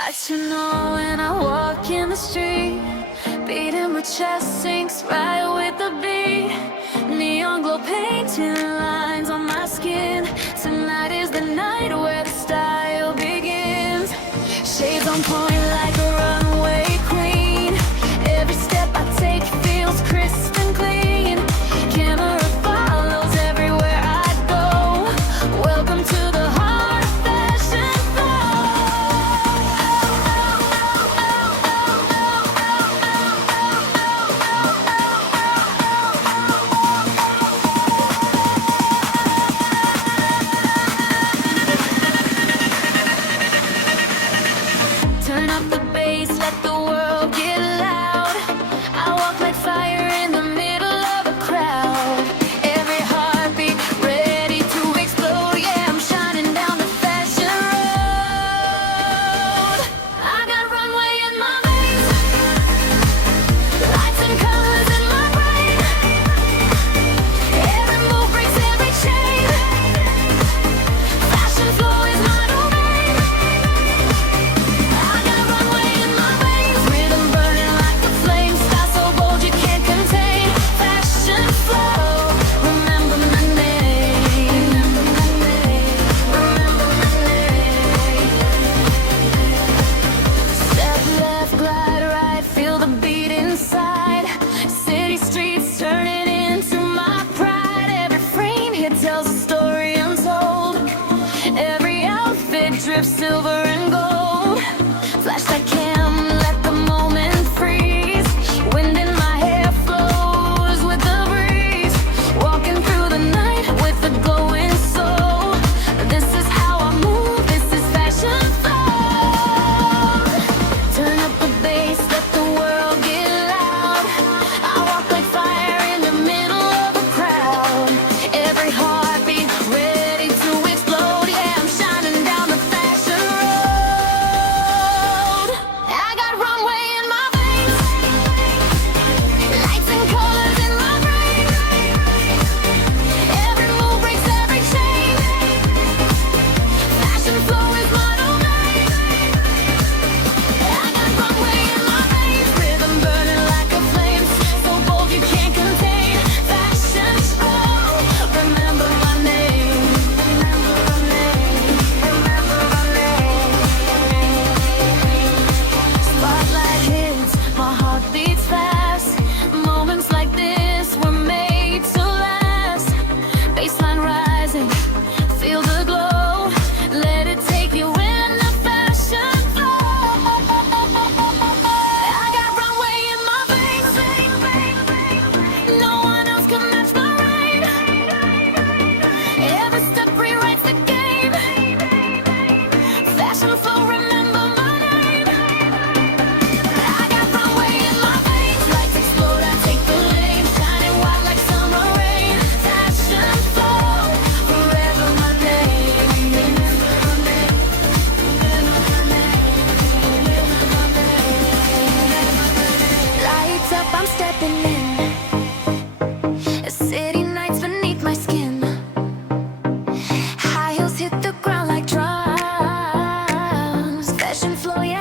I should know when I walk in the street, beating my chest sinks right with the beat. Neon glow painting lines on my skin. Tonight is the night where the style begins. Shades on point like a runway queen. Every step I take feels crisp and clean. Camera follows everywhere I go. Welcome to the heart of fashion Turn up the bass, let the world get loud. I walk like fire in the middle of a crowd. Every heartbeat ready to explode. Yeah, I'm shining down the fashion road. I got runway in my veins, lights and colors in my brain. Every move breaks every chain. Fashion flow is my domain. I got runway in my veins, rhythm burning like a flame, style so bold you can't contain. Fashion flow, remember my name. Remember my name. Remember my name. Step left, glide right, feel the beat inside. City streets turning into my pride. Every frame here tells a story untold. Every outfit drips silver and gold. Flash that cam, let the moment freeze. Wind in my hair flows with the breeze. Walking through the night with a glowing soul. This is how I move, this is fashion flow. Turn up the bass, let the world get loud. I walk like fire in the middle of a crowd. Every heartbeat ready to explode. Yeah, I'm shining down the fashion road. I got runway in my veins, lights and colors in my brain. Every move breaks every chain. Fashion flow is my domain. I got runway in my veins, rhythm burning like a flame, so bold you can't contain. Fashion flow, remember my name. Remember my name. Remember my name. Spotlight hits, my heart beats fast. Moments like this were made to last. Baseline rising, feel the glow. Let it take you in the fashion flow. I got runway in my veins, no one else can match my ride. Every step rewrites the game. Fashion flow, remember my name. I got runway in my veins, lights explode, I take the lane. Shining white like summer rain. Fashion flow, forever my name. Remember my name. Remember my name. Remember my name. Lights up, I'm stepping in. City nights beneath my skin. High heels hit the ground like drums. Fashion flow, yeah.